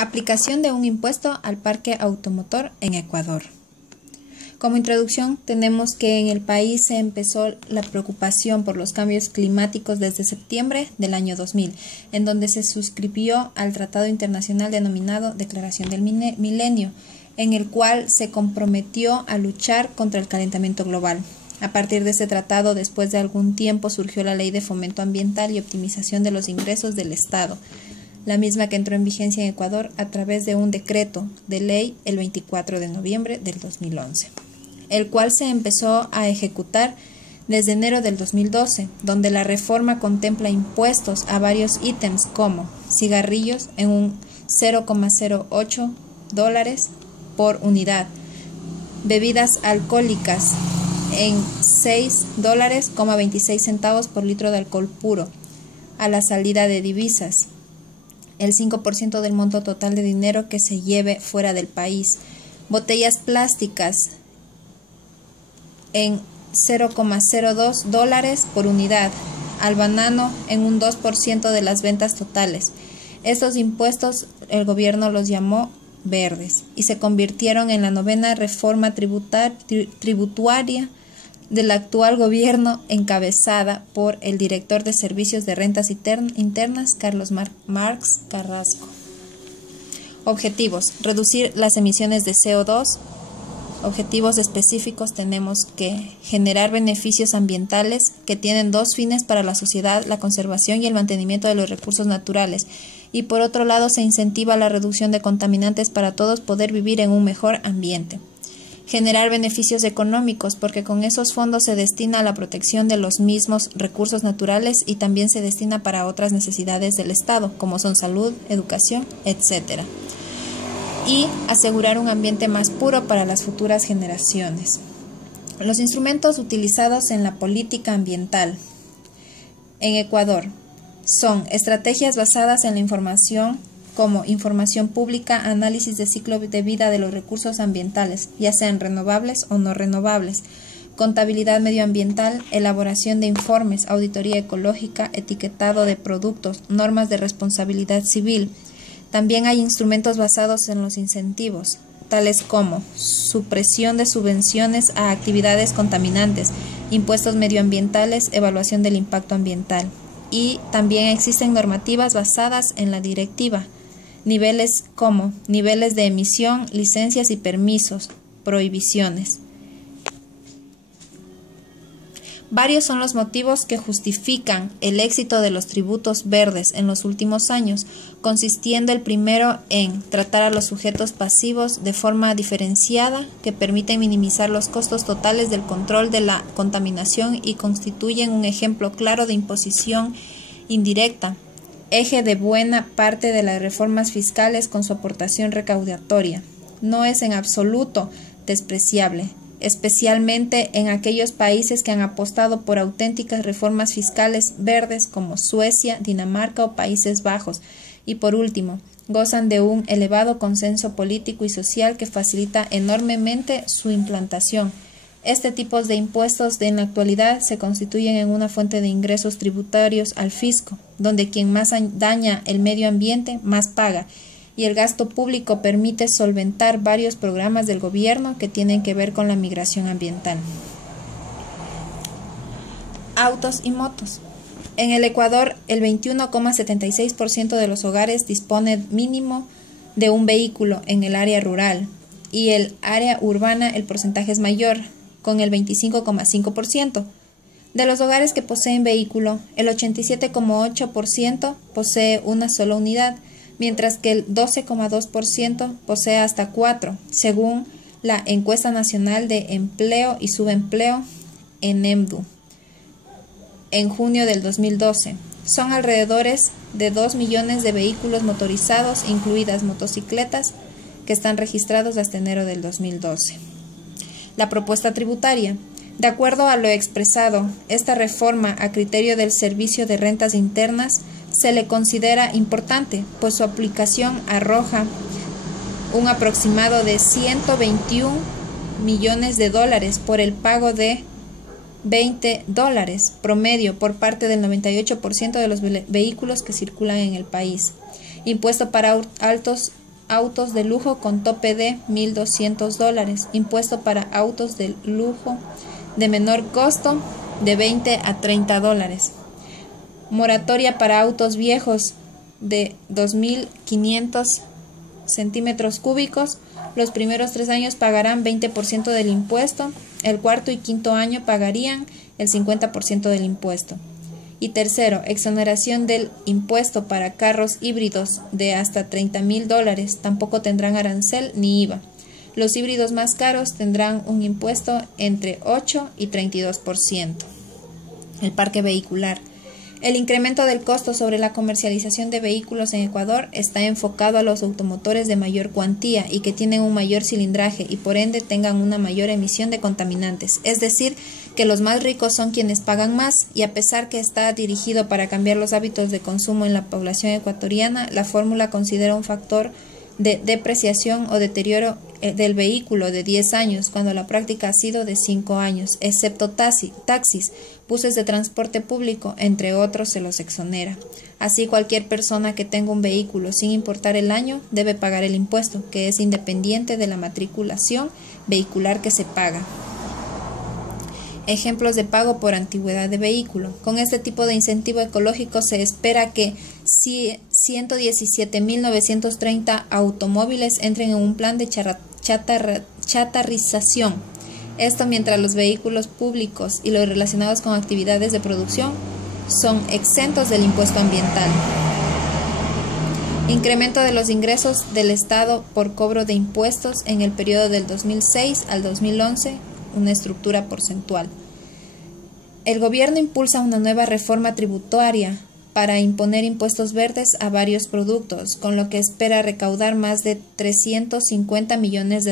Aplicación de un impuesto al parque automotor en Ecuador. Como introducción, tenemos que en el país se empezó la preocupación por los cambios climáticos desde septiembre del año 2000, en donde se suscribió al Tratado Internacional denominado Declaración del Milenio, en el cual se comprometió a luchar contra el calentamiento global. A partir de ese tratado, después de algún tiempo, surgió la Ley de Fomento Ambiental y Optimización de los Ingresos del Estado, la misma que entró en vigencia en Ecuador a través de un decreto de ley el 24 de noviembre del 2011, el cual se empezó a ejecutar desde enero del 2012, donde la reforma contempla impuestos a varios ítems como cigarrillos en un $0,08 por unidad, bebidas alcohólicas en $6,26 por litro de alcohol puro, a la salida de divisas, el 5% del monto total de dinero que se lleve fuera del país, botellas plásticas en $0,02 por unidad, al banano en un 2% de las ventas totales. Estos impuestos el gobierno los llamó verdes y se convirtieron en la 9ª reforma tributaria del actual gobierno, encabezada por el director de Servicios de Rentas Internas, Carlos Marx Carrasco. Objetivos: reducir las emisiones de CO2. Objetivos específicos: tenemos que generar beneficios ambientales que tienen dos fines para la sociedad: la conservación y el mantenimiento de los recursos naturales, y por otro lado se incentiva la reducción de contaminantes para todos poder vivir en un mejor ambiente. Generar beneficios económicos, porque con esos fondos se destina a la protección de los mismos recursos naturales y también se destina para otras necesidades del Estado, como son salud, educación, etc. Y asegurar un ambiente más puro para las futuras generaciones. Los instrumentos utilizados en la política ambiental en Ecuador son estrategias basadas en la información, como información pública, análisis de ciclo de vida de los recursos ambientales, ya sean renovables o no renovables, contabilidad medioambiental, elaboración de informes, auditoría ecológica, etiquetado de productos, normas de responsabilidad civil. También hay instrumentos basados en los incentivos, tales como supresión de subvenciones a actividades contaminantes, impuestos medioambientales, evaluación del impacto ambiental. Y también existen normativas basadas en la directiva, niveles como niveles de emisión, licencias y permisos, prohibiciones. Varios son los motivos que justifican el éxito de los tributos verdes en los últimos años, consistiendo el primero en tratar a los sujetos pasivos de forma diferenciada, que permiten minimizar los costos totales del control de la contaminación y constituyen un ejemplo claro de imposición indirecta, eje de buena parte de las reformas fiscales con su aportación recaudatoria. No es en absoluto despreciable, especialmente en aquellos países que han apostado por auténticas reformas fiscales verdes como Suecia, Dinamarca o Países Bajos, y por último, gozan de un elevado consenso político y social que facilita enormemente su implantación. Este tipo de impuestos en la actualidad se constituyen en una fuente de ingresos tributarios al fisco, donde quien más daña el medio ambiente más paga, y el gasto público permite solventar varios programas del gobierno que tienen que ver con la migración ambiental. Autos y motos. En el Ecuador, el 21,76% de los hogares dispone mínimo de un vehículo en el área rural, y el área urbana el porcentaje es mayor, con el 25,5%. De los hogares que poseen vehículo, el 87,8% posee una sola unidad, mientras que el 12,2% posee hasta 4, según la Encuesta Nacional de Empleo y Subempleo, ENEMDU, en junio del 2012. Son alrededores de 2 millones de vehículos motorizados, incluidas motocicletas, que están registrados hasta enero del 2012. La propuesta tributaria. De acuerdo a lo expresado, esta reforma a criterio del Servicio de Rentas Internas se le considera importante, pues su aplicación arroja un aproximado de $121 millones por el pago de $20 promedio por parte del 98% de los vehículos que circulan en el país. Impuesto para autos de lujo con tope de $1,200, impuesto para autos de lujo de menor costo de $20 a $30. Moratoria para autos viejos de 2.500 centímetros cúbicos. Los primeros 3 años pagarán 20% del impuesto, el cuarto y quinto año pagarían el 50% del impuesto. Y tercero, exoneración del impuesto para carros híbridos de hasta $30,000, tampoco tendrán arancel ni IVA. Los híbridos más caros tendrán un impuesto entre 8 y 32%. El parque vehicular. El incremento del costo sobre la comercialización de vehículos en Ecuador está enfocado a los automotores de mayor cuantía y que tienen un mayor cilindraje y por ende tengan una mayor emisión de contaminantes. Es decir, que los más ricos son quienes pagan más y a pesar que está dirigido para cambiar los hábitos de consumo en la población ecuatoriana, la fórmula considera un factor de depreciación o deterioro del vehículo de 10 años, cuando la práctica ha sido de 5 años, excepto taxis, buses de transporte público, entre otros, se los exonera. Así, cualquier persona que tenga un vehículo sin importar el año debe pagar el impuesto, que es independiente de la matriculación vehicular que se paga. Ejemplos de pago por antigüedad de vehículo. Con este tipo de incentivo ecológico se espera que 117.930 automóviles entren en un plan de chatarrización. Esto mientras los vehículos públicos y los relacionados con actividades de producción son exentos del impuesto ambiental. Incremento de los ingresos del Estado por cobro de impuestos en el periodo del 2006 al 2011, una estructura porcentual. El gobierno impulsa una nueva reforma tributaria para imponer impuestos verdes a varios productos, con lo que espera recaudar más de $350 millones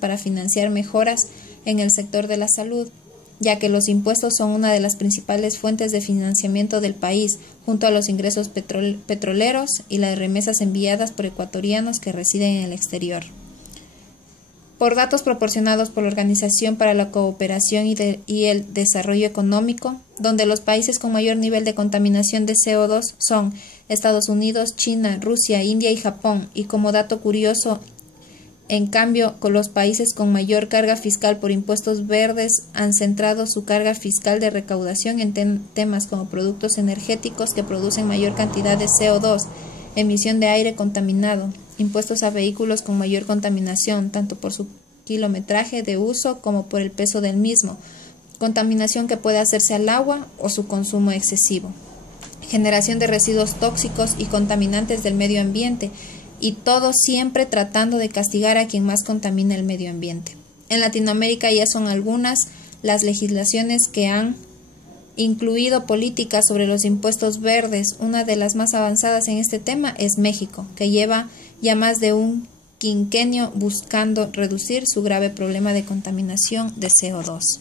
para financiar mejoras en el sector de la salud, ya que los impuestos son una de las principales fuentes de financiamiento del país, junto a los ingresos petroleros y las remesas enviadas por ecuatorianos que residen en el exterior. Por datos proporcionados por la Organización para la Cooperación y el Desarrollo Económico, donde los países con mayor nivel de contaminación de CO2 son Estados Unidos, China, Rusia, India y Japón, y como dato curioso, en cambio, con los países con mayor carga fiscal por impuestos verdes han centrado su carga fiscal de recaudación en temas como productos energéticos que producen mayor cantidad de CO2, emisión de aire contaminado, impuestos a vehículos con mayor contaminación, tanto por su kilometraje de uso como por el peso del mismo, contaminación que puede hacerse al agua o su consumo excesivo, generación de residuos tóxicos y contaminantes del medio ambiente, y todo siempre tratando de castigar a quien más contamina el medio ambiente. En Latinoamérica ya son algunas las legislaciones que han incluido políticas sobre los impuestos verdes. Una de las más avanzadas en este tema es México, que lleva ya más de un quinquenio buscando reducir su grave problema de contaminación de CO2.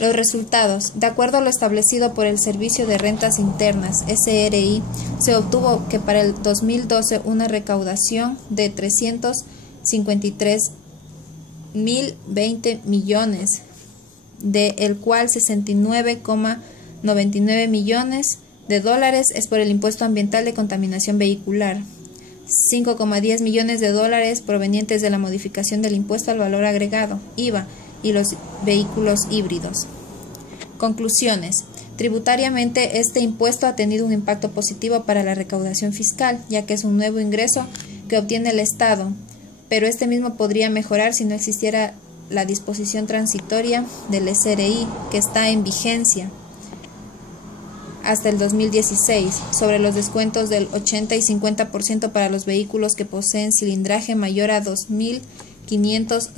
Los resultados. De acuerdo a lo establecido por el Servicio de Rentas Internas, SRI, se obtuvo que para el 2012 una recaudación de 353.020 millones, de el cual 69,99 millones de dólares es por el impuesto ambiental de contaminación vehicular, 5,10 millones de dólares provenientes de la modificación del impuesto al valor agregado, IVA, y los vehículos híbridos. Conclusiones. Tributariamente, este impuesto ha tenido un impacto positivo para la recaudación fiscal, ya que es un nuevo ingreso que obtiene el Estado, pero este mismo podría mejorar si no existiera la disposición transitoria del SRI, que está en vigencia hasta el 2016, sobre los descuentos del 80 y 50% para los vehículos que poseen cilindraje mayor a 2.500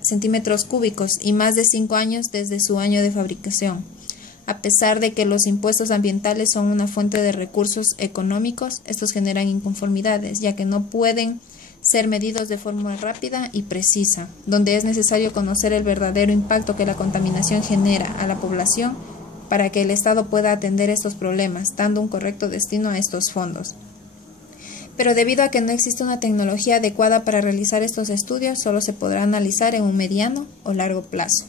centímetros cúbicos y más de 5 años desde su año de fabricación. A pesar de que los impuestos ambientales son una fuente de recursos económicos, estos generan inconformidades, ya que no pueden ser medidos de forma rápida y precisa, donde es necesario conocer el verdadero impacto que la contaminación genera a la población para que el Estado pueda atender estos problemas, dando un correcto destino a estos fondos. Pero debido a que no existe una tecnología adecuada para realizar estos estudios, solo se podrá analizar en un mediano o largo plazo.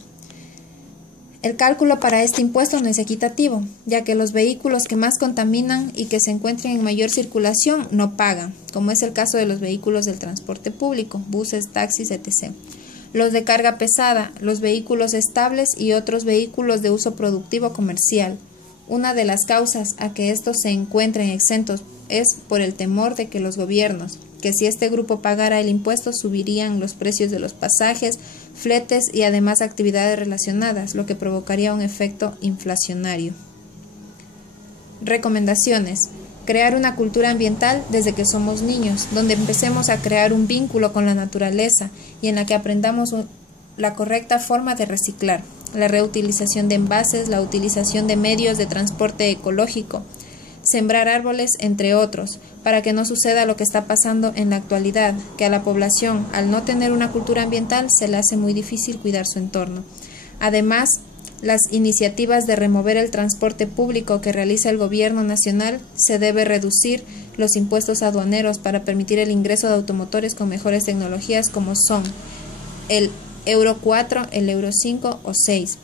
El cálculo para este impuesto no es equitativo, ya que los vehículos que más contaminan y que se encuentren en mayor circulación no pagan, como es el caso de los vehículos del transporte público, buses, taxis, etc. Los de carga pesada, los vehículos estables y otros vehículos de uso productivo comercial. Una de las causas a que estos se encuentren exentos es por el temor de que los gobiernos, que si este grupo pagara el impuesto subirían los precios de los pasajes, fletes y además actividades relacionadas, lo que provocaría un efecto inflacionario. Recomendaciones. Crear una cultura ambiental desde que somos niños, donde empecemos a crear un vínculo con la naturaleza y en la que aprendamos la correcta forma de reciclar, la reutilización de envases, la utilización de medios de transporte ecológico, sembrar árboles, entre otros, para que no suceda lo que está pasando en la actualidad, que a la población, al no tener una cultura ambiental, se le hace muy difícil cuidar su entorno. Además, las iniciativas de remover el transporte público que realiza el gobierno nacional, se debe reducir los impuestos aduaneros para permitir el ingreso de automotores con mejores tecnologías como son el Euro 4, el Euro 5 o 6.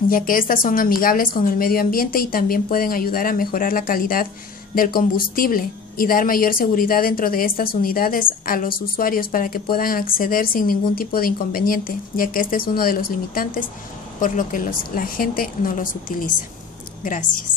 Ya que estas son amigables con el medio ambiente y también pueden ayudar a mejorar la calidad del combustible y dar mayor seguridad dentro de estas unidades a los usuarios para que puedan acceder sin ningún tipo de inconveniente, ya que este es uno de los limitantes por lo que la gente no los utiliza. Gracias.